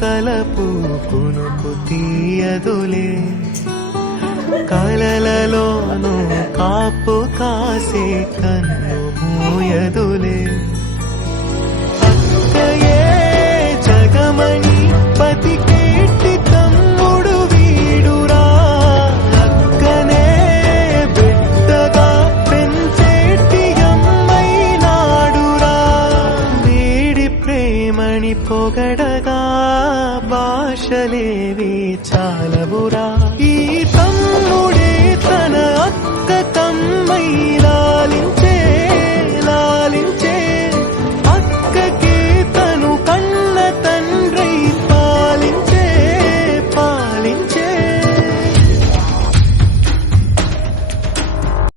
తలపు కునుకు తీయదులే కలలలోను కాపు కాసే కన్ను మూయదులే అక్కయే జగమణి పతికేటి తమ్ముడు వీడురా అక్కనే బిడ్డగా పెంచేటి అమ్మైనాడురా వీడి ప్రేమని పొగడగా భాషలేవి చాలవురా ఈ తమ్ముడే తన అక్క తమ్మై లాలించ